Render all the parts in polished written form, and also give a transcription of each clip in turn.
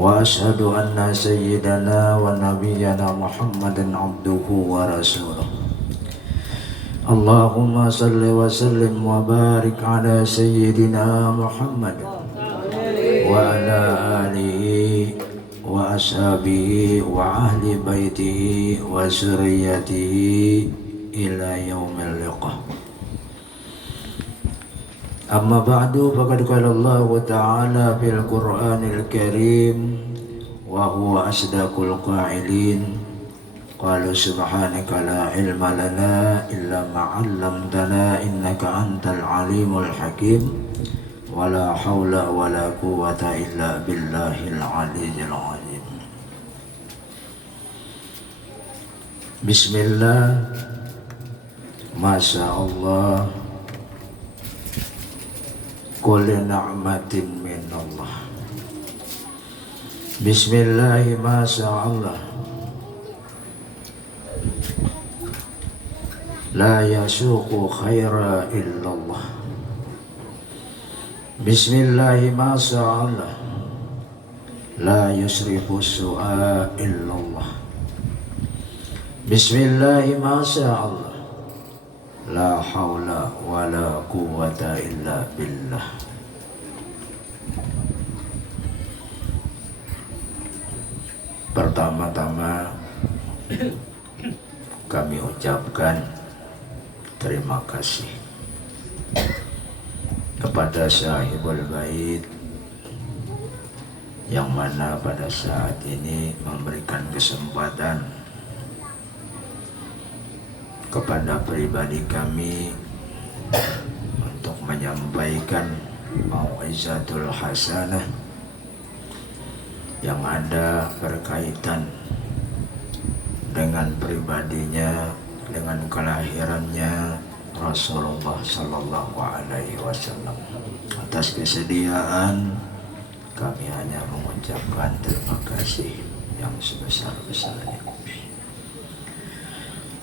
وأشهد أن سيدنا ونبينا محمدا عبده ورسوله اللهم صل وسلم وبارك على سيدنا محمد وعلى آله وأصحابه وأهل بيته وذريته إلى يوم اللقاء. أما بعد فقد قال الله تعالى في القرآن الكريم وهو أصدق القائلين قالوا سبحانك لا علم لنا إلا ما علمتنا إنك أنت العليم الحكيم ولا حول ولا قوة إلا بالله العلي العظيم. بسم الله ما شاء الله كل نعمة من الله. بسم الله ما شاء الله لا يسوق خير إلا الله. بسم الله ما شاء الله لا يصرف السوء إلا الله. بسم الله ما شاء الله la haula wala quwwata illa billah. Pertama-tama kami ucapkan terima kasih kepada Sahibul Bait yang mana pada saat ini memberikan kesempatan kepada pribadi kami untuk menyampaikan mau'izatul hasanah yang ada berkaitan dengan pribadinya, dengan kelahirannya Rasulullah Sallallahu Alaihi Wasallam. Atas kesediaan kami hanya mengucapkan terima kasih yang sebesar-besarnya.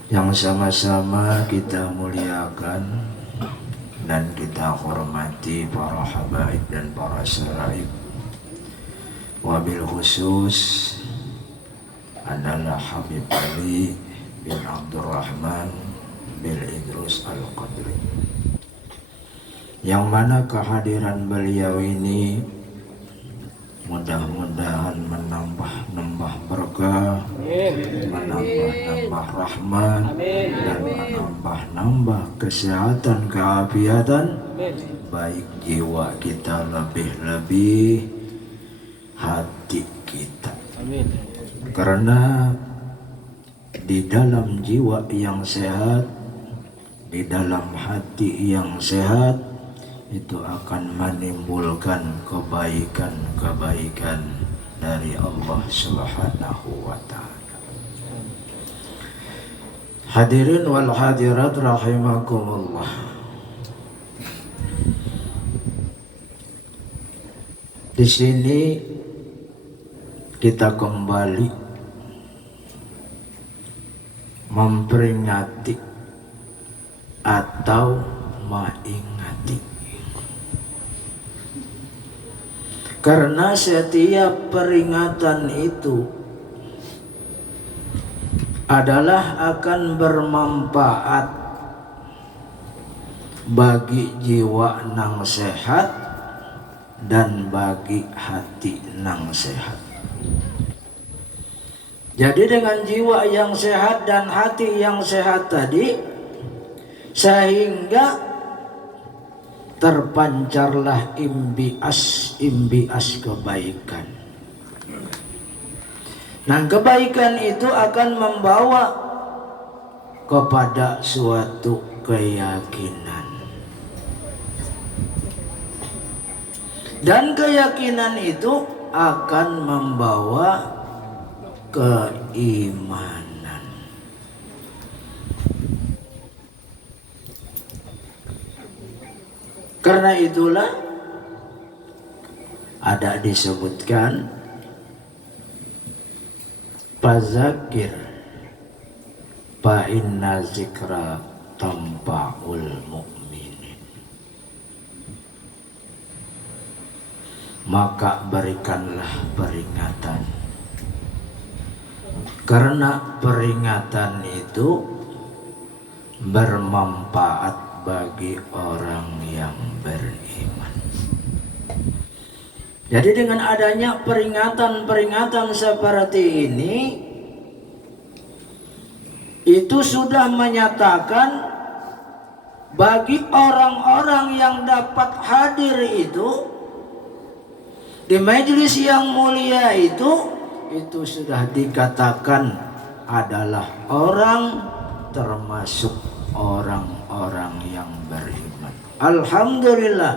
Yang sama-sama kita muliakan dan kita hormati para habaib dan para saraib. Wabil khusus adalah Habib Ali bin Abdurrahman bin Idrus Al-Qadri, yang mana kehadiran beliau ini mudah-mudahan menambah berkah, menambah rahmat, dan menambah kesehatan, keafiatan, baik jiwa kita lebih-lebih hati kita. Karena di dalam jiwa yang sehat, di dalam hati yang sehat, itu akan menimbulkan kebaikan-kebaikan dari Allah Subhanahu wa ta'ala. Hadirin wal hadirat rahimakumullah. Di sini kita kembali memperingati atau mengingati. Karena setiap peringatan itu adalah akan bermanfaat bagi jiwa nang sehat dan bagi hati nang sehat. Jadi dengan jiwa yang sehat dan hati yang sehat tadi, sehingga terpancarlah imbias kebaikan. Nah, kebaikan itu akan membawa kepada suatu keyakinan. Dan keyakinan itu akan membawa keimanan. Karena itulah ada disebutkan fazakir fa inna zikra tanfa'ul mu'minin. maka berikanlah peringatan. Karena peringatan itu bermanfaat bagi orang yang beriman. Jadi dengan adanya peringatan-peringatan seperti ini, itu sudah menyatakan bagi orang-orang yang dapat hadir itu di majelis yang mulia itu sudah dikatakan adalah orang termasuk orang-orang yang beriman. Alhamdulillah,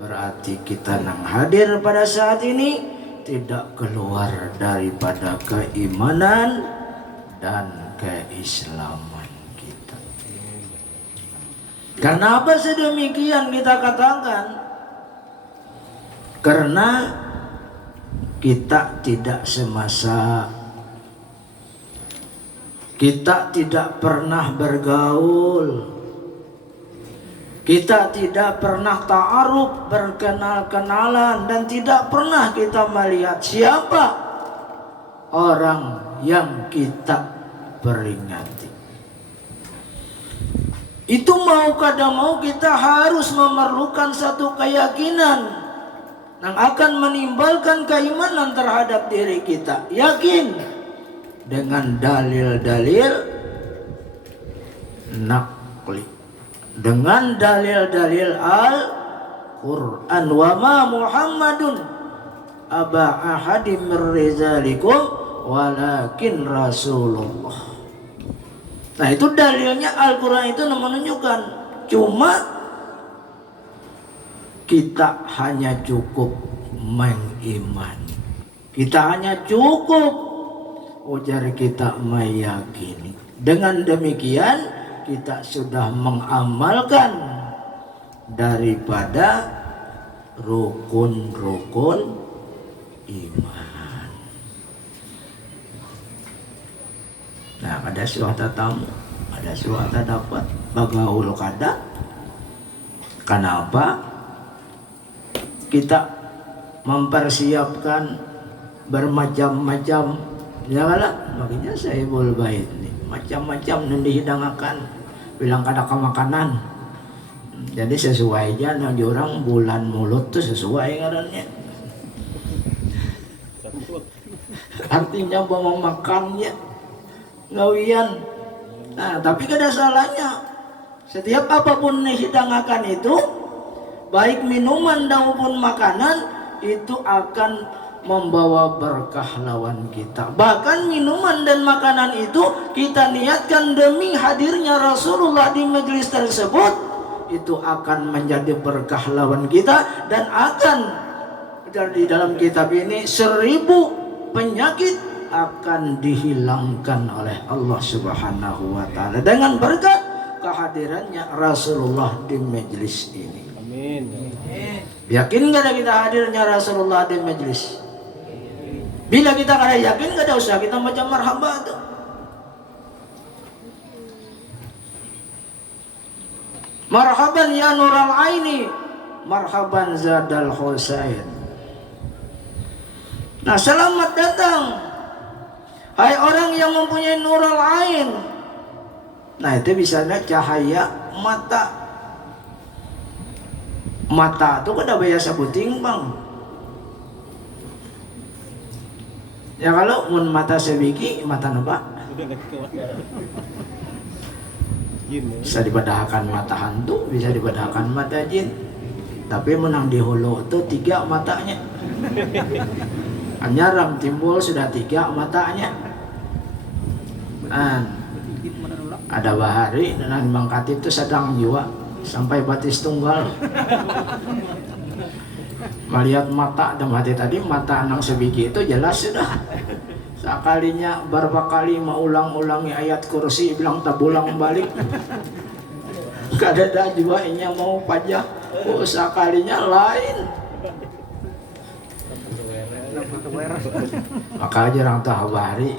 berarti kita yang hadir pada saat ini tidak keluar daripada keimanan dan keislaman kita. Kenapa sedemikian kita katakan? Karena kita tidak semasa, kita tidak pernah bergaul, kita tidak pernah ta'aruf, berkenal-kenalan, dan tidak pernah kita melihat siapa orang yang kita peringati. Itu mau kada mau kita harus memerlukan satu keyakinan yang akan menimbulkan keimanan terhadap diri kita. Yakin dengan dalil-dalil naqli, dengan dalil-dalil Al-Quran. Wa ma Muhammadun aba ahadim min rizalikum walakin Rasulullah. Nah itu dalilnya Al-Quran itu menunjukkan. Cuma kita hanya cukup mengimani, kita hanya cukup ujar kita meyakini. Dengan demikian kita sudah mengamalkan daripada rukun-rukun iman. Nah, ada suatu tamu, ada suatu dapat bagaul kada. Kenapa? Kita mempersiapkan bermacam-macam, ya lah, makanya saya boleh bait nih, macam-macam yang dihidangakan, bilang kada ke makanan. Jadi sesuai aja, nah di orang bulan mulut tuh sesuai ngarannya. Artinya bawa makannya gawian. Nah, tapi kada salahnya. Setiap apapun dihidangakan itu, baik minuman maupun makanan, itu akan membawa berkah lawan kita. Bahkan minuman dan makanan itu kita niatkan demi hadirnya Rasulullah di majelis tersebut, itu akan menjadi berkah lawan kita, dan akan di dalam kitab ini 1000 penyakit akan dihilangkan oleh Allah Subhanahu wa taala dengan berkat kehadirannya Rasulullah di majelis ini. Amin. Yakin gak ada kita hadirnya Rasulullah di majelis? Bila kita kada yakin, gak ada usah kita macam marhaba tuh. Marhaban ya nural aini, marhaban zadal husain. Nah, selamat datang hai orang yang mempunyai nural ain. Nah, itu bisa cahaya mata. Mata itu kada biasa buting bang. Ya kalau mun mata sebiji, mata apa? Bisa dibedahkan mata hantu, bisa dibedahkan mata jin. Tapi menang di hulu itu 3 matanya. Hanya ram timbul sudah 3 matanya. Ada bahari dan mangkat itu sedang jiwa sampai batis tunggal. Melihat mata dan hati tadi, mata anak sebiji itu jelas sudah. Sekalinya berapa kali mengulang-ulangi ayat kursi, bilang tabulang balik. Kadada juga inya mau pajak, sekalinya lain. Maka aja orang tahu bahari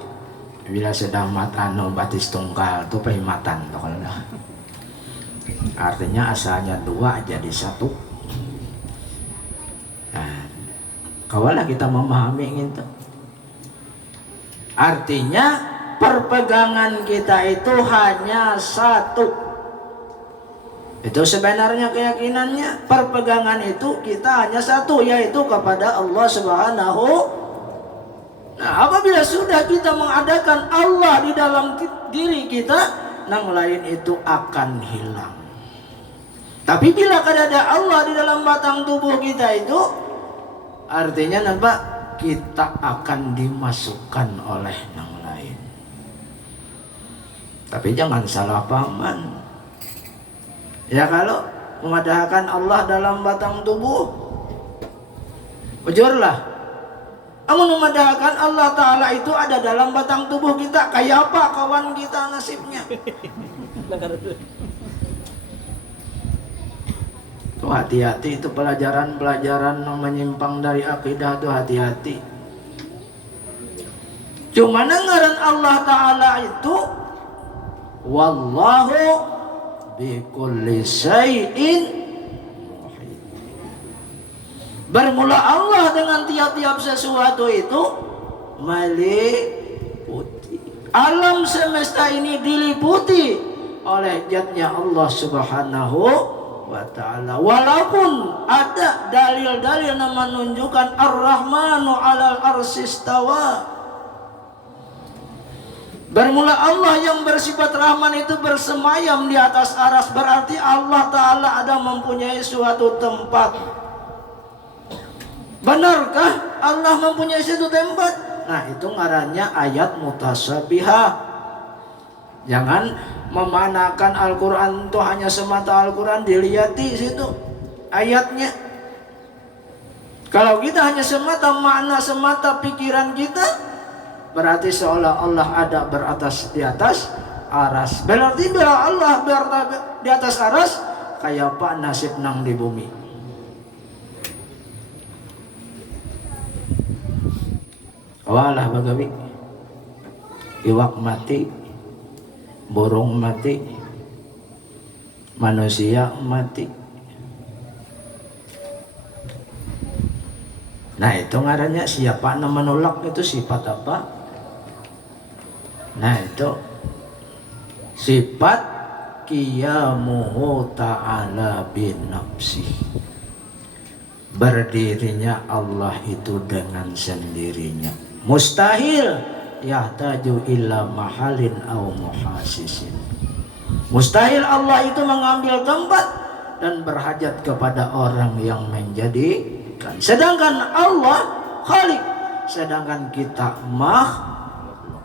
bila sedang mata no batis tunggal tuh pahimatan tuh kalau dah. Artinya asalnya 2 jadi 1. Nah, Kawalah kita memahami itu. Artinya perpegangan kita itu hanya satu. Itu sebenarnya keyakinannya. Perpegangan itu kita hanya satu, yaitu kepada Allah Subhanahu. Nah, apabila sudah kita mengadakan Allah di dalam diri kita, yang lain itu akan hilang. Tapi bila ada Allah di dalam batang tubuh kita itu, artinya nampak kita akan dimasukkan oleh yang lain. Tapi jangan salah pahaman. Ya kalau memadahkan Allah dalam batang tubuh, ujurlah. Amun memadahkan Allah Ta'ala itu ada dalam batang tubuh kita, kayak apa kawan kita nasibnya? Tuh hati-hati, itu pelajaran-pelajaran yang menyimpang dari akidah tuh hati-hati. Cuma ngaran Allah Ta'ala itu wallahu bikulli syai'in. Bermula Allah dengan tiap-tiap sesuatu itu meliputi. Alam semesta ini diliputi oleh zatnya Allah Subhanahu wa ta'ala. Walaupun ada dalil-dalil yang menunjukkan Ar-Rahmanu 'alal arsy istawa. Bermula Allah yang bersifat Rahman itu bersemayam di atas aras, berarti Allah Ta'ala ada mempunyai suatu tempat. Benarkah Allah mempunyai suatu tempat? Nah, itu ngarannya ayat mutasyabihah. Jangan memanakan Al-Quran itu hanya semata Al-Quran, dilihati situ ayatnya. Kalau kita hanya semata makna, semata pikiran kita, berarti seolah Allah ada di atas aras. Berarti bila Allah berada di atas aras, kayak apa nasib nang di bumi? Walah bagawi, iwak mati, burung mati, manusia mati. Nah itu ngarannya siapa yang menolak itu sifat apa? Nah itu sifat qiyamuhu ta'ala bin nafsi. Berdirinya Allah itu dengan sendirinya. Mustahil yahtaju illa mahalin au muhasisin. Mustahil Allah itu mengambil tempat dan berhajat kepada orang yang menjadikan. Sedangkan Allah Khalik, sedangkan kita makhluk.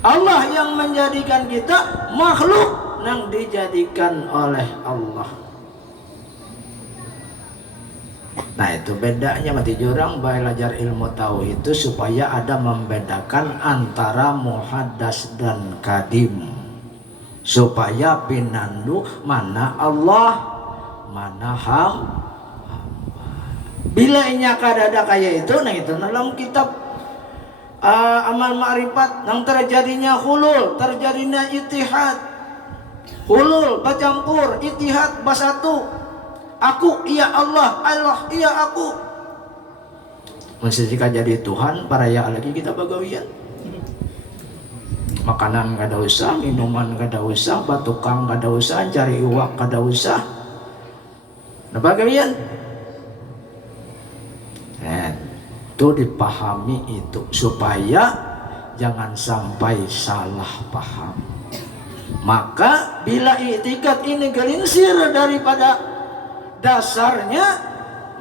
Allah yang menjadikan kita makhluk yang dijadikan oleh Allah. Nah itu bedanya mati jurang belajar ilmu tauhid itu supaya ada membedakan antara muhaddas dan kadim, supaya pinandu mana Allah mana hamba. Bila inya kadada kayak itu, nah itu dalam kitab amal ma'rifat yang terjadinya hulul, terjadinya itihad. Hulul bercampur, itihad bersatu. Aku iya Allah, Allah iya aku. Mesti jadi Tuhan, para ya lagi kita bagawian. Makanan kada usah, minuman kada usah, batukang kada usah, cari uang kada usah. Nah bagawian. Itu dipahami itu supaya jangan sampai salah paham. Maka bila i'tikad ini gelincir daripada dasarnya,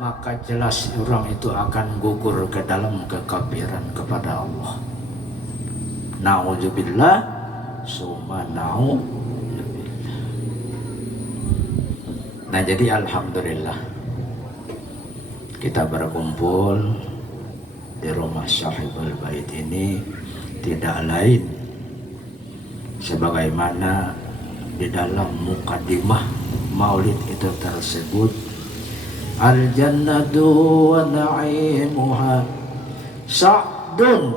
maka jelas orang itu akan gugur ke dalam kekafiran kepada Allah. Na'udzubillah summa na'udzubillah. Nah jadi alhamdulillah kita berkumpul di rumah Sahibul Bait ini tidak lain sebagaimana di dalam mukadimah maulid itu tersebut, al-jannatu wa na'imuha sa'dun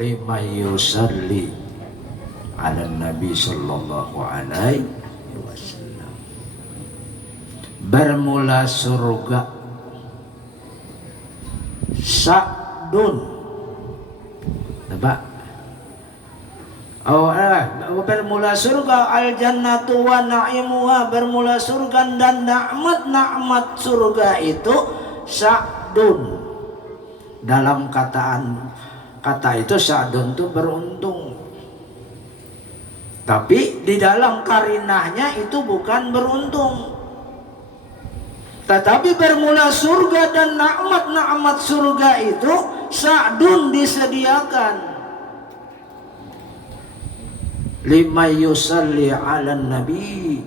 liman yusalli ala nabi sallallahu alaihi wasallam. Bermula surga Sa'dun. Nampak? Bermula surga al-jannatu wa na'imuha, bermula surga dan nikmat surga itu sa'dun. Dalam kata itu sa'dun itu beruntung. Tapi di dalam karinahnya itu bukan beruntung. Tetapi bermula surga dan nikmat surga itu sa'dun disediakan. Lima yusalli ala nabi,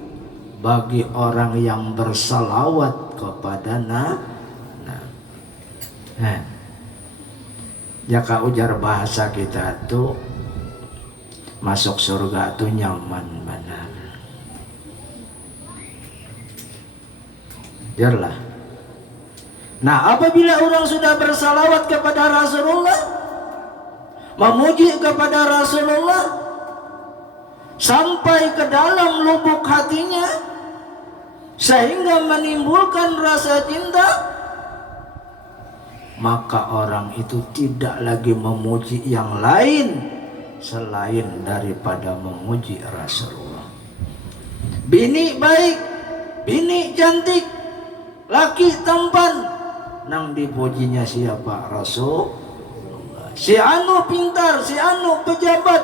bagi orang yang bersalawat kepada ya kak ujar bahasa kita tuh masuk surga tuh nyaman benar. Biarlah. Nah, apabila orang sudah bersalawat kepada Rasulullah, memuji kepada Rasulullah sampai ke dalam lubuk hatinya, sehingga menimbulkan rasa cinta, maka orang itu tidak lagi memuji yang lain selain daripada memuji Rasulullah. Bini baik, bini cantik, laki tampan, nang dipujinya siapa? Rasulullah. Si anu pintar, si anu pejabat,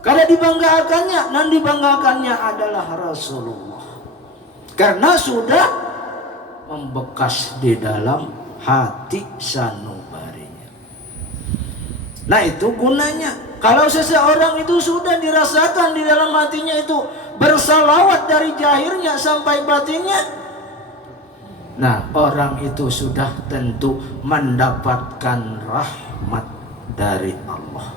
karena dibanggakannya, dan dibanggakannya adalah Rasulullah. Karena sudah membekas di dalam hati sanubarinya. Nah itu gunanya. Kalau seseorang itu sudah dirasakan di dalam hatinya itu bersalawat dari zahirnya sampai batinnya, nah orang itu sudah tentu mendapatkan rahmat dari Allah,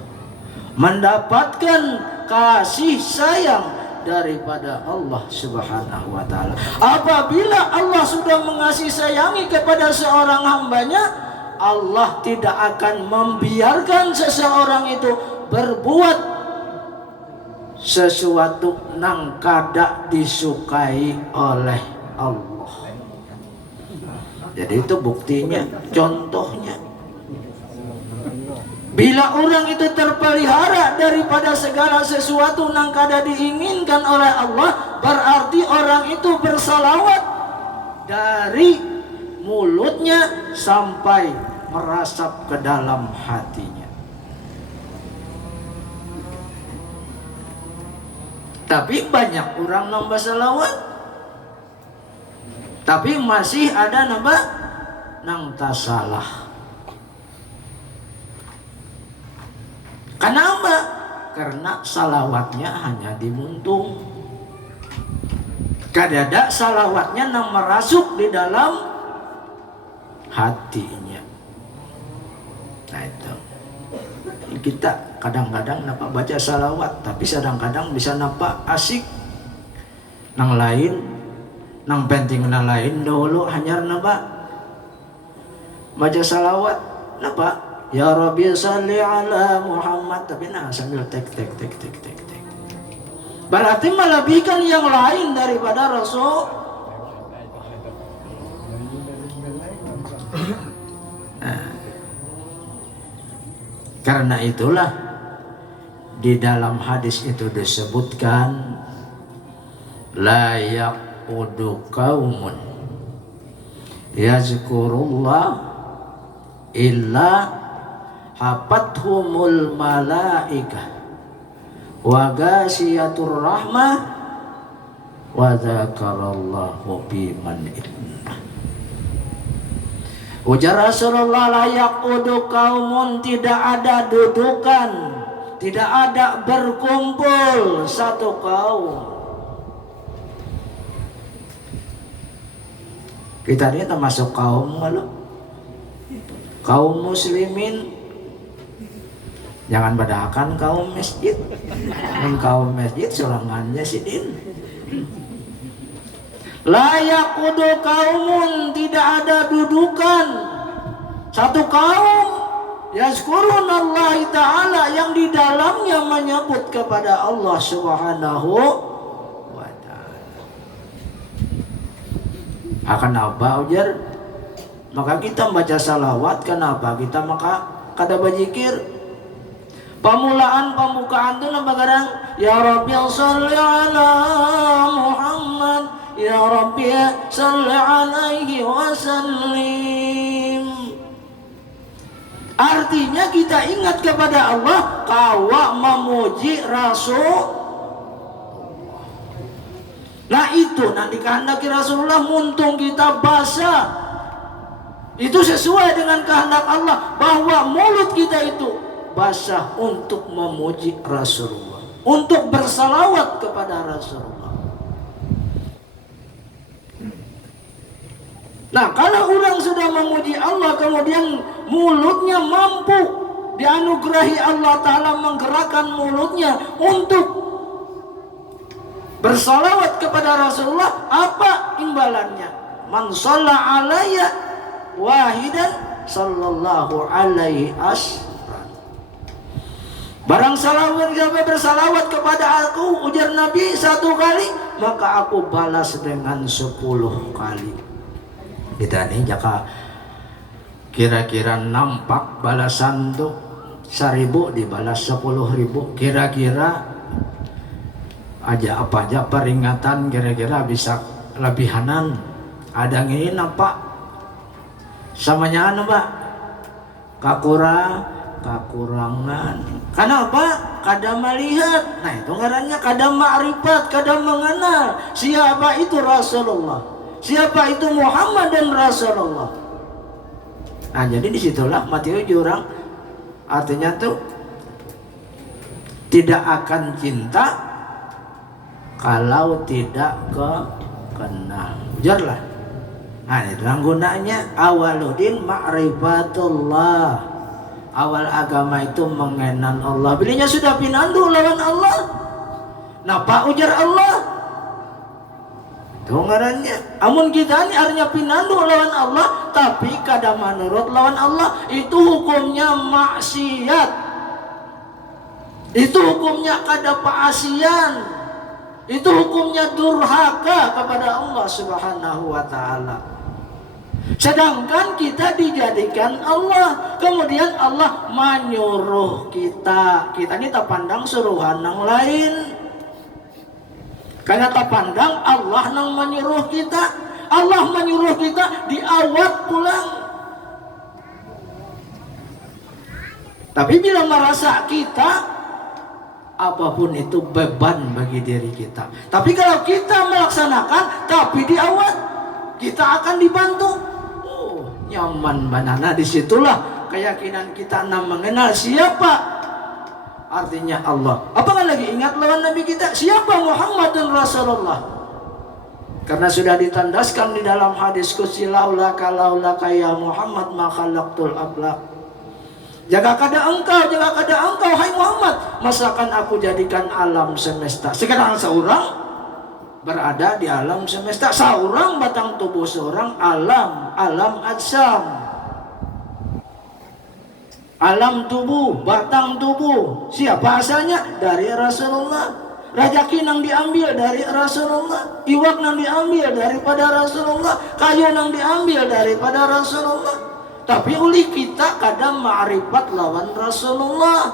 mendapatkan kasih sayang daripada Allah Subhanahu wa ta'ala. Apabila Allah sudah mengasihi sayangi kepada seorang hambanya, Allah tidak akan membiarkan seseorang itu berbuat sesuatu nang kada disukai oleh Allah. Jadi itu buktinya, contohnya. Bila orang itu terpelihara daripada segala sesuatu nang kada diinginkan oleh Allah, berarti orang itu bersalawat dari mulutnya sampai merasap ke dalam hatinya. Tapi banyak orang nambah salawat, tapi masih ada nambah nang tasalah. Kenapa? Karena salawatnya hanya dimuntung. Kadada salawatnya nang merasuk di dalam hatinya. Nah itu. Kita kadang-kadang napa baca salawat, tapi kadang-kadang bisa napa asik. Nang lain, nang penting nang lain dulu hanya napa baca salawat, napa? Ya Rabbi salli ala Muhammad, tapi nah sambil tek. Berarti melebihkan yang lain daripada Rasul. Nah, karena itulah di dalam hadis itu disebutkan la yaqudu qaumun yazkurullah illa hafathumul malaikah wa ghasiyatur rahmah wa dzakarallahu biman inna. Ujar Rasulullah, la yaqudu qaumun, tidak ada dudukan, tidak ada berkumpul satu kaum. Kita ini termasuk kaum kalau kaum muslimin. Jangan bedakan kaum masjid. Kaum masjid sorangannya sidin. La yaqudu qaumun, tidak ada dudukan satu kaum yazkurunallah ta'ala yang di dalamnya menyebut kepada Allah Subhanahu wa ta'ala. Akan apa ujar? Maka kita baca salawat, kenapa? Kita maka kada bajikir. Pembukaan itu nama garang ya Rabbi sholli ala Muhammad, ya Rabbi sholli alaihi wasallim. Artinya kita ingat kepada Allah, kawa memuji Rasul. Nah itu nanti kehendaki Rasulullah muntung kita bahasa. Itu sesuai dengan kehendak Allah, bahwa mulut kita itu basah untuk memuji Rasulullah, untuk bersalawat kepada Rasulullah. Nah kalau orang sudah memuji Allah, kemudian mulutnya mampu dianugerahi Allah Ta'ala menggerakkan mulutnya untuk bersalawat kepada Rasulullah, apa imbalannya? Man shalla alayya wahidan sallallahu alaihi asran. Barang siapa bersalawat kepada aku, ujar Nabi, 1 kali, maka aku balas dengan 10 kali. Kita nih jaka kira-kira nampak balasan tuh 1000 dibalas 10.000, kira-kira aja apa aja peringatan kira-kira bisa lebihanan. Ada yang ini nampak samanya Mbak kakurangan. Kenapa? Kada melihat. Nah itu ngarannya kada ma'rifat, kada mengenal siapa itu Rasulullah, siapa itu Muhammad dan Rasulullah. Nah jadi disitulah mati orang, artinya tuh tidak akan cinta kalau tidak kenal. Ujarlah. Nah itu gunanya awaludin ma'rifatullah. Awal agama itu mengenal Allah. Bilinya sudah pinandu lawan Allah, napa ujar Allah? Itu ngarannya. Amun kita ini artinya pinandu lawan Allah, tapi kada menurut lawan Allah, itu hukumnya maksiat. Itu hukumnya kada paasian. Itu hukumnya durhaka kepada Allah Subhanahu wa Ta'ala. Sedangkan kita dijadikan Allah, kemudian Allah menyuruh kita. Kita ini tak pandang suruhan yang lain, karena tak pandang Allah yang menyuruh kita. Allah menyuruh kita diawat pulang. Tapi bila merasa kita apapun itu beban bagi diri kita, tapi kalau kita melaksanakan tapi diawat, kita akan dibantu. Nyaman banana. Disitulah keyakinan kita mengenal siapa artinya Allah. Apakah lagi ingat lawan Nabi kita siapa? Muhammad dan Rasulullah. Karena sudah ditandaskan di dalam hadis qudsi, laulaka ya Muhammad ma khalaqtul aflaq. Jaga kada engkau hai Muhammad, masakan aku jadikan alam semesta. Sekarang seorang berada di alam semesta, seorang batang tubuh, seorang alam adsam, alam tubuh, batang tubuh. Siapa asalnya? Dari Rasulullah. Rajaki nang diambil dari Rasulullah, iwak nang diambil daripada Rasulullah, kayu nang diambil daripada Rasulullah. Tapi oleh kita kadang ma'rifat lawan Rasulullah,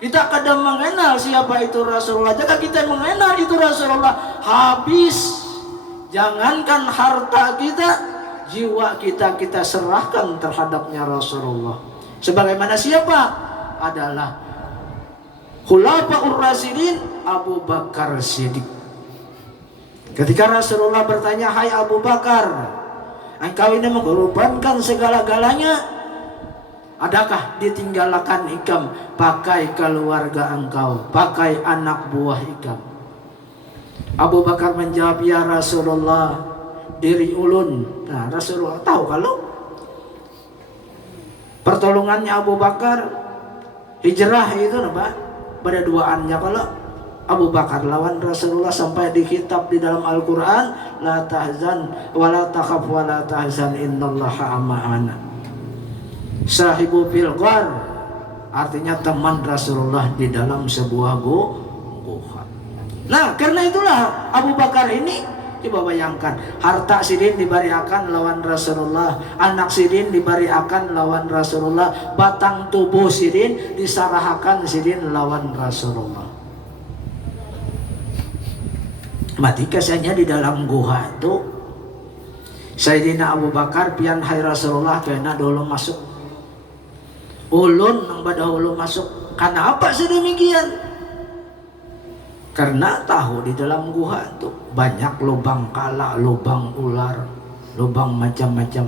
kita kadang mengenal siapa itu Rasulullah. Jika kita mengenal itu Rasulullah, habis. Jangankan harta kita, jiwa kita serahkan terhadapnya Rasulullah. Sebagaimana siapa? Adalah Khulafaur Rasyidin, Abu Bakar Siddiq. Ketika Rasulullah bertanya, hai Abu Bakar, engkau ini mengorbankan segala-galanya, adakah ditinggalkan ikam pakai keluarga engkau, pakai anak buah ikam? Abu Bakar menjawab, ya Rasulullah, diri ulun. Nah Rasulullah tahu kalau pertolongannya Abu Bakar hijrah itu apa? Pada duaannya kalau Abu Bakar lawan Rasulullah sampai di kitab di dalam Al-Quran, la tahzan wa la takhaf wa la tahzan innallaha ma'ana. Sahibu fil ghar, artinya teman Rasulullah di dalam sebuah gua. Nah karena itulah Abu Bakar ini Coba bayangkan, harta sidin dibariakan lawan Rasulullah, anak sidin dibariakan lawan Rasulullah, batang tubuh sidin disarahakan sidin lawan Rasulullah. Mati kasanya di dalam guha itu Sayyidina Abu Bakar pian hai Rasulullah kena dulu masuk ulun nang pada ulun masuk. Karena apa sedemikian? Karena tahu di dalam guha itu banyak lubang kala, lubang ular, lubang macam-macam.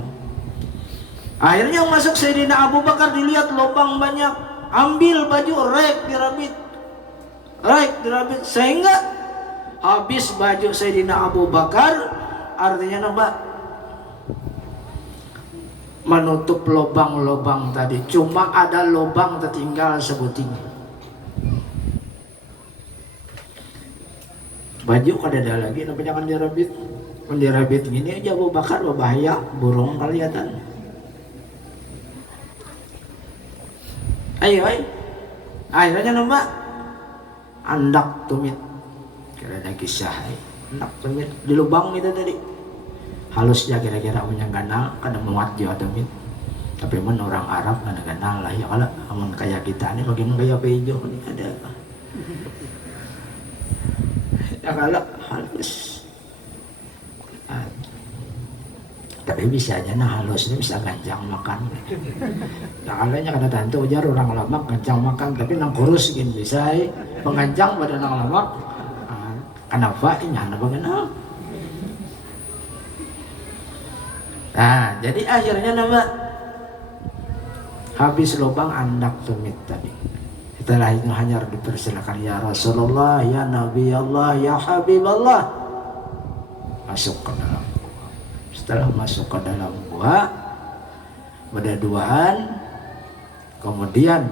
Akhirnya masuk Sayyidina Abu Bakar, dilihat lubang banyak, ambil baju rek dirabit, sehingga habis baju Sayyidina Abu Bakar. Artinya apa? Menutup lubang-lubang tadi, cuma ada lubang tertinggal sebuting. Baju kada ada lagi, namanya kan dirabit. Mendirabit gini aja Abu Bakar berbahaya, burung kelihatan. Ayo. Akhirnya nama andak tumit. Kira ada kisah. Andak tumit di lubang itu tadi. Halusnya kira-kira punya ganal, kada muat juga tumit. Tapi men orang Arab kada ganal lah ya, kalau amun kayak kita ini bagaimana kayak bejo ini ada. Ya kalau halus, tapi bisa aja nah halus ini bisa ganjang makan. Nah kalanya kada tantu jar orang lamak ganjang makan, tapi nang kurus gini bisa penganjang pada nang lamak. Kenapa ini hana bagaimana? Nah jadi akhirnya nama habis lubang andak tumit tadi. Setelah itu hanya dipersilakan, ya Rasulullah, ya Nabi Allah, ya Habib Allah, masuk ke dalam gua. Setelah masuk ke dalam gua, berduaan, kemudian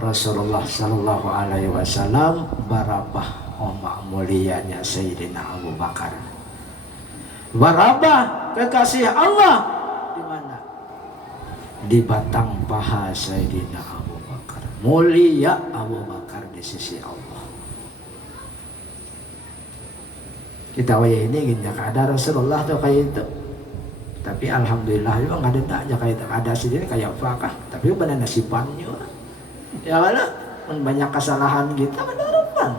Rasulullah Sallallahu Alaihi Wasallam barabah omak mulianya Sayyidina Abu Bakar. Barabah kekasih Allah di mana? Di batang paha Sayyidina Abu Bakar. Mulia Abu Bakar di sisi Allah. Kita waya ini gini, ada Rasulullah tuh kayak itu. Tapi alhamdulillah juga nggak ada aja kayak itu. Ada sendiri kayak fakah. Tapi benar nasibannya. Ya kalau banyak kesalahan kita menurutkan.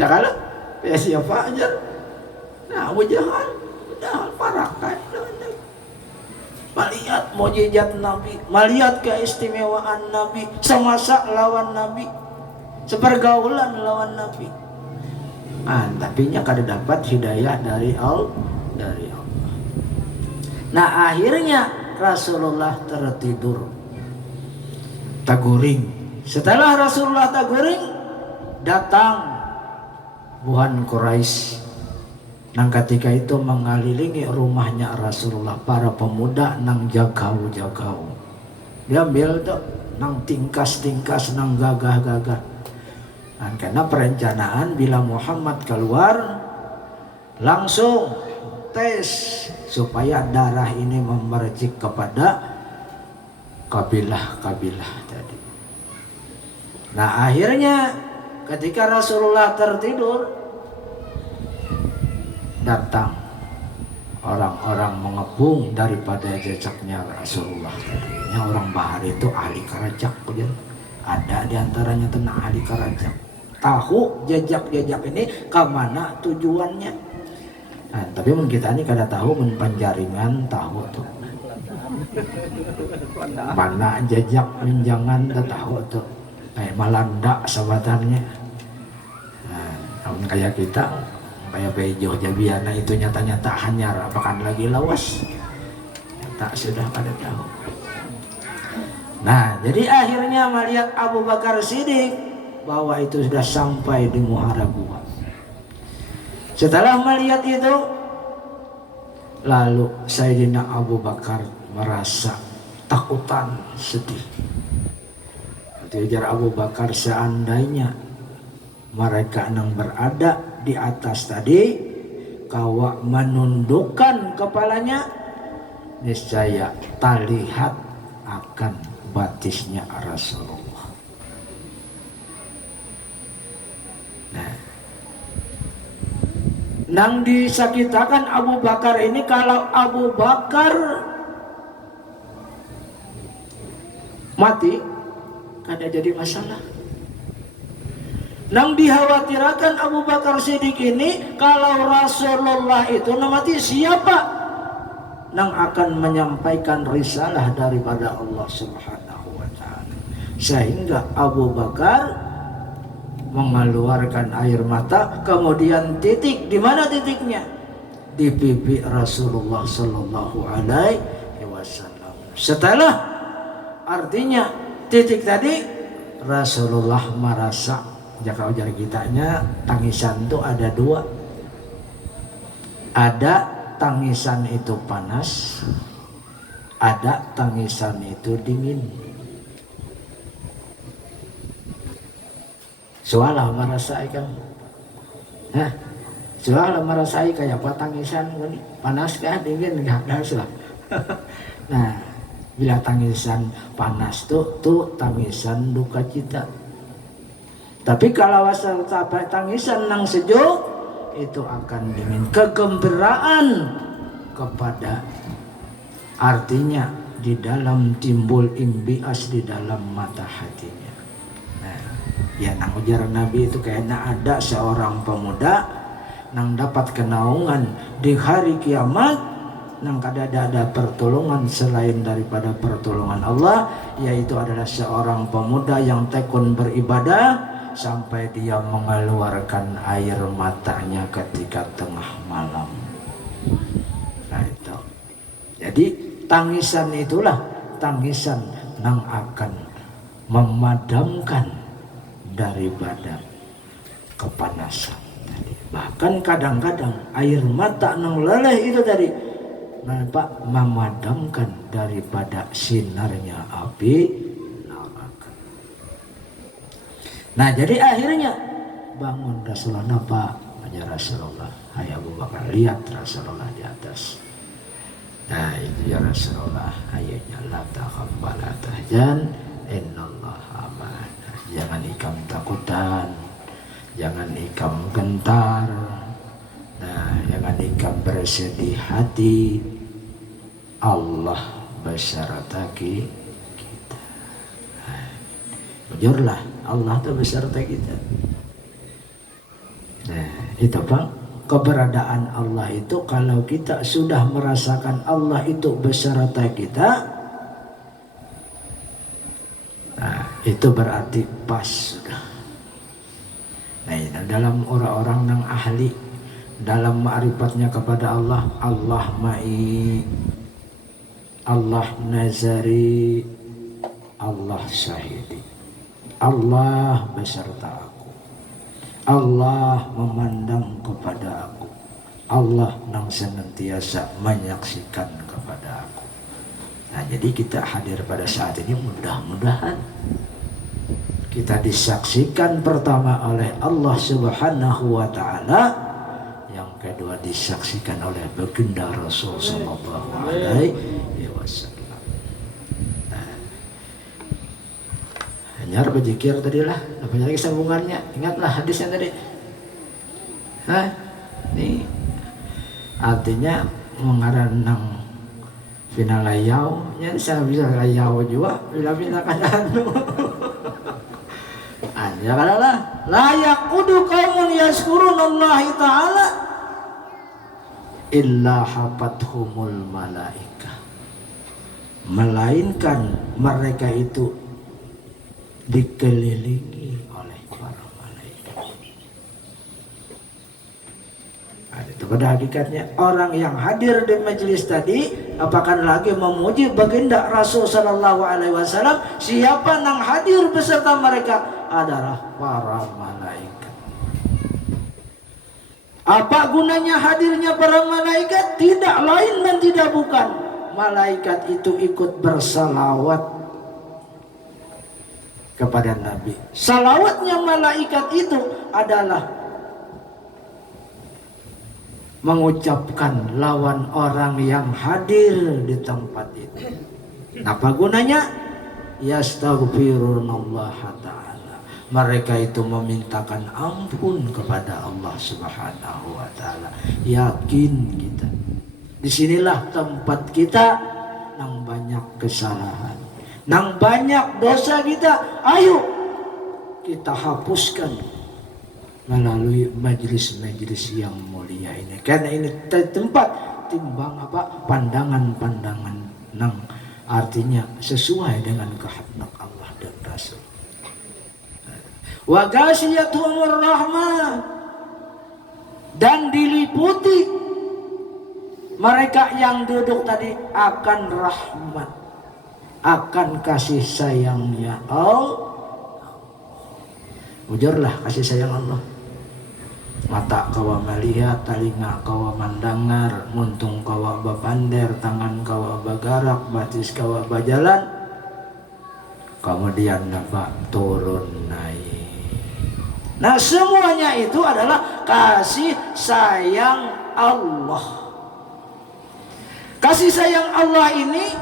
Ya kalau ya siapa aja. Nah wajahan, udah parah kan. Melihat mukjizat Nabi, melihat keistimewaan Nabi, semasa lawan Nabi, sepergaulan lawan Nabi. Tapi nya kada dapat hidayah dari Allah. Nah akhirnya Rasulullah tertidur, taguring. Setelah Rasulullah taguring, datang buhan Quraisy. Nang ketika itu mengelilingi rumahnya Rasulullah, para pemuda nang jagau-jagau. Dia ambil tuh nang tingkas-tingkas, nang gagah-gagah. Dan karena perencanaan bila Muhammad keluar, langsung tes supaya darah ini memercik kepada kabilah-kabilah tadi. Nah akhirnya ketika Rasulullah tertidur, datang orang-orang mengepung daripada jejaknya Rasulullah tadinya. Orang Bahar itu ahli karajak, ada diantaranya tenang ahli karajak, tahu jejak-jejak ini kemana tujuannya. Nah, tapi kita ini kada tahu penjaringan tahu tuh mana jejak menjangan tahu tuh Malanda sahabatannya. Nah, kayak kita kayak bejo jabiana itu nyata-nyata hanyar, apakah lagi lawas nyata sudah pada tahu. Nah jadi akhirnya melihat Abu Bakar Siddiq bahwa itu sudah sampai di muara gua. Setelah melihat itu, lalu Sayyidina Abu Bakar merasa takutan, sedih. Ujar Abu Bakar, seandainya mereka yang berada di atas tadi kawa menundukkan kepalanya, niscaya terlihat akan batisnya Rasulullah. Nah, nang disakitakan Abu Bakar ini, kalau Abu Bakar mati kada jadi masalah. Nang dikhawatirkan Abu Bakar Siddiq ini, kalau Rasulullah itu mati, siapa nang akan menyampaikan risalah daripada Allah Subhanahu wa ta'ala. Sehingga Abu Bakar mengeluarkan air mata, kemudian titik. Di mana titiknya? Di pipi Rasulullah sallallahu alaihi wasallam. Setelah, artinya titik tadi, Rasulullah merasa, jika ujar kitanya, tangisan itu ada dua. Ada tangisan itu panas, ada tangisan itu dingin. Soalnya merasai kan, soalnya merasai kayak apa tangisan, panas kah dingin kah, nah, bila tangisan panas tuh tangisan duka cita. Tapi kalau asal tangisan nang sejuk, itu akan dingin kegembiraan kepada, artinya di dalam timbul imbias di dalam mata hatinya. Nah, ya nang ujar Nabi itu kayaknya ada seorang pemuda nang dapat kenaungan di hari kiamat, nang kada ada pertolongan selain daripada pertolongan Allah, yaitu adalah seorang pemuda yang tekun beribadah sampai dia mengeluarkan air matanya ketika tengah malam. Nah itu. Jadi tangisan itulah tangisan yang akan memadamkan daripada kepanasan tadi. Bahkan kadang-kadang air mata nang leleh itu tadi nampak memadamkan daripada sinarnya api. Nah jadi akhirnya bangun Rasulullah, napa aja Rasulullah, hai Abu Bakar, lihat Rasulullah di atas. Nah itu ya Rasulullah, ayatnya la takhaf wa la tahzan innallaha ma'ana. Jangan ikam takutan, jangan ikam gentar, nah jangan ikam bersedih hati, Allah beserta kita. Jujurlah, Allah itu beserta kita. Nah, itu Bang, keberadaan Allah itu kalau kita sudah merasakan Allah itu beserta kita, nah, itu berarti pas sudah. Nah, dalam orang-orang yang ahli dalam ma'rifatnya kepada Allah, Allah ma'i, Allah nazari, Allah syahidi. Allah beserta aku, Allah memandang kepada aku, Allah yang senantiasa menyaksikan kepada aku. Nah jadi kita hadir pada saat ini, mudah-mudahan kita disaksikan pertama oleh Allah Subhanahu wa ta'ala, yang kedua disaksikan oleh baginda Rasul sallallahu alaihi wasallam. Nyar berzikir tadi lah, apa lagi sambungannya? Ingatlah hadisnya tadi. Ini artinya mengaranang final layau, ya saya bisa layau juga bila keadaan. Anja kadalah layak kudu qaumun yazkurunallahi ta'ala illa hafathumul malaikah, melainkan mereka itu dikelilingi oleh para malaikat. Nah, itu pada hakikatnya orang yang hadir di majelis tadi apakah lagi memuji baginda Rasul sallallahu alaihi wasallam, siapa yang hadir beserta mereka adalah para malaikat. Apa gunanya hadirnya para malaikat? Tidak lain dan tidak bukan, malaikat itu ikut bersalawat kepada Nabi. Salawatnya malaikat itu adalah mengucapkan lawan orang yang hadir di tempat itu. Apa gunanya? Yastaghfirullah ta'ala, mereka itu memintakan ampun kepada Allah Subhanahu wa taala. Yakin kita. Disinilah tempat kita nang banyak kesalahan, nang banyak dosa kita. Ayo kita hapuskan melalui majelis-majelis yang mulia ini. Karena ini tempat timbang pandangan-pandangan nang artinya sesuai dengan kehendak Allah dan Rasul. Wa ghashiyatuhumur rahmah, dan diliputi mereka yang duduk tadi akan rahmat, akan kasih sayangnya Allah. Ujarlah kasih sayang Allah. Mata kawa melihat, telinga kawa mandangar, muntung kawa bapander, tangan kawa bagarak, batis kawa bajalan. Kemudian dapat turun naik. Nah, semuanya itu adalah kasih sayang Allah. Kasih sayang Allah ini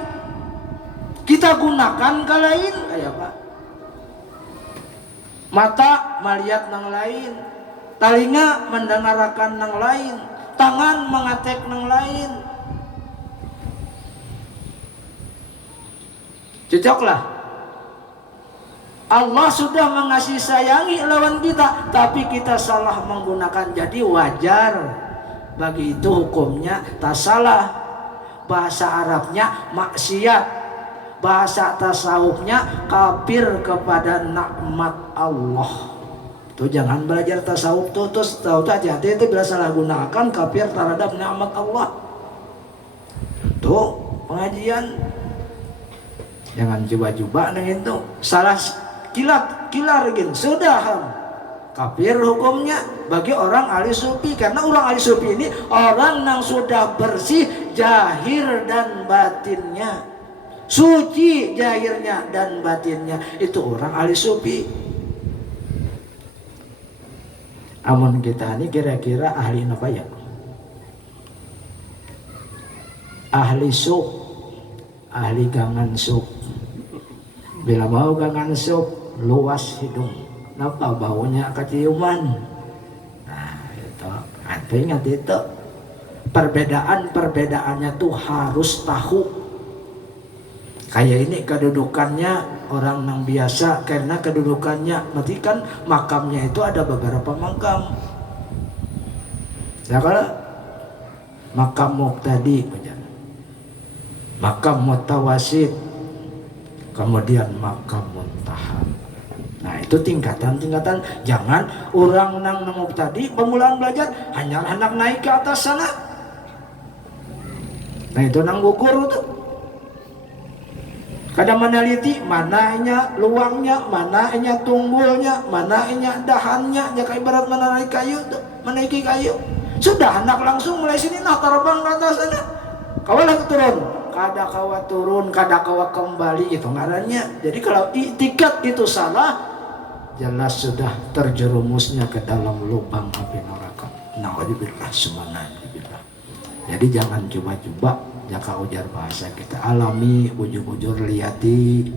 kita gunakan ke lain kayak apa? Mata melihat nang lain, telinga mendengarkan nang lain, tangan mengatek nang lain. Cocoklah. Allah sudah mengasihi sayangi lawan kita, tapi kita salah menggunakan. Jadi wajar bagi itu hukumnya tak salah. Bahasa Arabnya maksiat, bahasa tasawufnya kafir kepada nikmat Allah. Tuh jangan belajar tasawuf tuh terus tahu hati-hati itu bila salah gunakan kafir terhadap nikmat Allah. Tuh pengajian jangan coba-coba dengan itu salah kilar gin sudah kafir hukumnya bagi orang ahli sufi. Karena orang ahli sufi ini orang yang sudah bersih zahir dan batinnya, suci zahirnya dan batinnya, itu orang ahli sufi. Amun kita ini kira-kira ahli apa ya? Ahli sup, ahli gangan sup. Bila mau gangan sup luas hidung, kenapa baunya keciuman? Nah itu, ingat itu perbedaannya tuh harus tahu. Kayak ini kedudukannya orang yang biasa, karena kedudukannya berarti kan makamnya itu ada beberapa makam. Ya kalau makam muqtadi, makam mutawasid, kemudian makam muntaha. Nah itu tingkatan-tingkatan. Jangan orang nang nemu tadi pemulaan belajar hanya anak naik ke atas sana. Nah itu nang gugur tuh. Kadang meneliti mananya luangnya, mananya tunggulnya, mananya dahannya. Jika ibarat menarik kayu tuh, menaiki kayu. Sudah anak langsung mulai sini nah terbang ke atas sana. Kawalah turun. Kada kawa turun, kada kawa kembali, itu ngarannya. Jadi kalau itikat itu salah, jelas sudah terjerumusnya ke dalam lubang api neraka. Na'udzubillah subhanallah. Jadi jangan coba-coba, jaka ujar bahasa kita alami, ujur-ujur liati.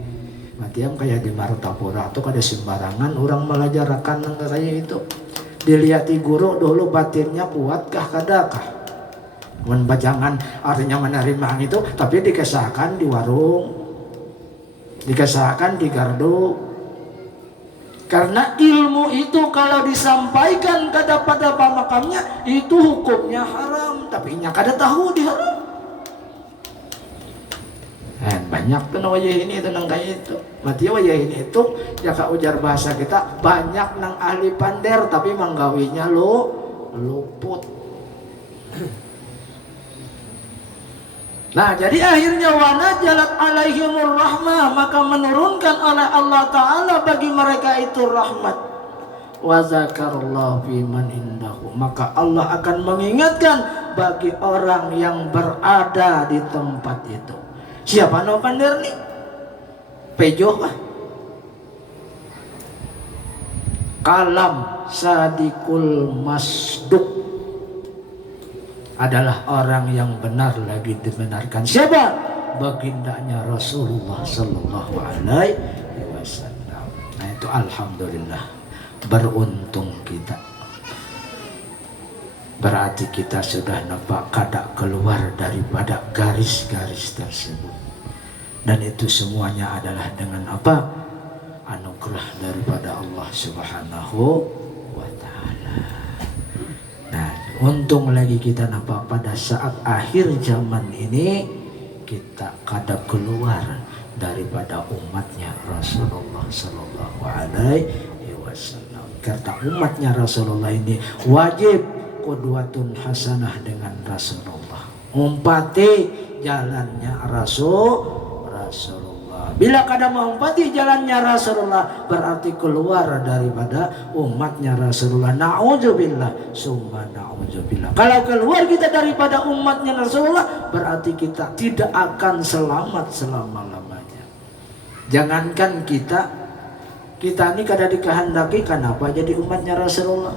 Matiam kayak di Martapura atau kada sembarangan orang melajarakan yang kayak itu. Diliati guru dulu batinnya kuatkah kadakah? Membajangan artinya menerima itu, tapi dikesahkan di warung, dikesahkan di gardu. Karena ilmu itu kalau disampaikan pada pamakamnya itu hukumnya haram, tapi nya kada tahu diharam. Banyak tuh wajah ini itu nang kayak itu. Mati wajah ini itu jaka ujar bahasa kita banyak nang ahli pander tapi manggawinya luput. Nah jadi akhirnya wanajalat alaihimur rahmah, maka menurunkan oleh Allah Ta'ala bagi mereka itu rahmat. Wa zakarallahu fiman indahu, maka Allah akan mengingatkan bagi orang yang berada di tempat itu. Siapa no pander nih? Pejoh lah. Kalam sadikul masduk adalah orang yang benar lagi dibenarkan. Siapa? Bagindanya Rasulullah Sallallahu Alaihi Wasallam. Nah itu alhamdulillah, beruntung kita. Berarti kita sudah nampak kada keluar daripada garis-garis tersebut. Dan itu semuanya adalah dengan apa? Anugerah daripada Allah Subhanahu wa ta'ala. Nah, untung lagi kita nampak pada saat akhir zaman ini kita kada keluar daripada umatnya Rasulullah Sallallahu Alaihi Wasallam. Karena umatnya Rasulullah ini wajib qudwatun hasanah dengan Rasulullah. Umpati jalannya Rasulullah. Bila kada mengumpati jalannya Rasulullah, berarti keluar daripada umatnya Rasulullah. Na'udzubillah, summa na'udzubillah. Kalau keluar kita daripada umatnya Rasulullah, berarti kita tidak akan selamat selama-lamanya. Jangankan kita ini kada dikehendaki, kenapa jadi umatnya Rasulullah?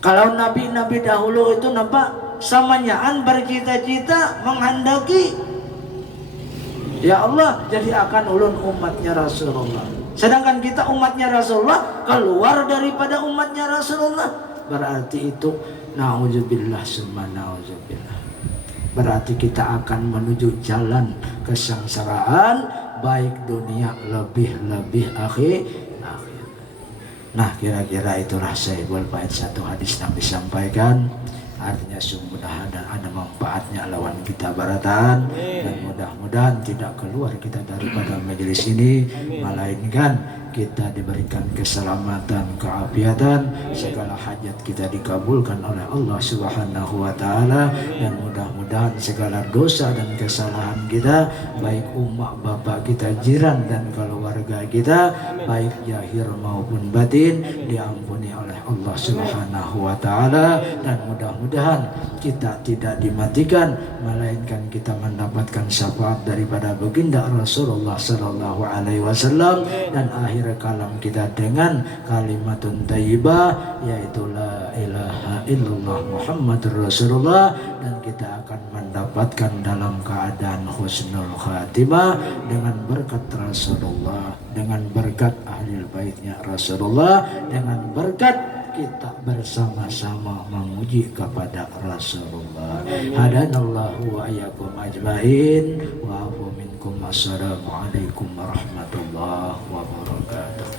Kalau nabi-nabi dahulu itu nampak samanyaan bercita-cita menghendaki, ya Allah jadi akan ulun umatnya Rasulullah. Sedangkan kita umatnya Rasulullah keluar daripada umatnya Rasulullah, berarti itu na'udzubillah summa na'udzubillah. Berarti kita akan menuju jalan kesengsaraan, baik dunia lebih akhir. Nah, kira-kira itulah Sahihul Bait satu hadis yang disampaikan. Artinya mudah-mudahan ada manfaatnya lawan kita baratan. Dan mudah-mudahan tidak keluar kita daripada majelis ini, melainkan kita diberikan keselamatan, keafiatan, segala hajat kita dikabulkan oleh Allah Subhanahu wa ta'ala. Dan mudah-mudahan segala dosa dan kesalahan kita, baik umat bapak kita, jiran dan keluarga kita, baik zahir maupun batin, diampuni oleh Allah Subhanahu wa ta'ala. Dan mudah-mudahan kita tidak dimatikan, melainkan kita mendapatkan syafaat daripada baginda Rasulullah Sallallahu Alaihi Wasallam. Dan akhir kalam kita dengan kalimatun thayyibah, yaitu la ilaha illallah Muhammadur Rasulullah. Dan kita akan mendapatkan dalam keadaan husnul khatimah dengan berkat Rasulullah, dengan berkat ahli baitnya Rasulullah, dengan berkat kita bersama-sama memuji kepada Rasulullah. Hadanallahu wa iyyakum ajmain wa afu minkum. Assalamualaikum warahmatullahi wabarakatuh.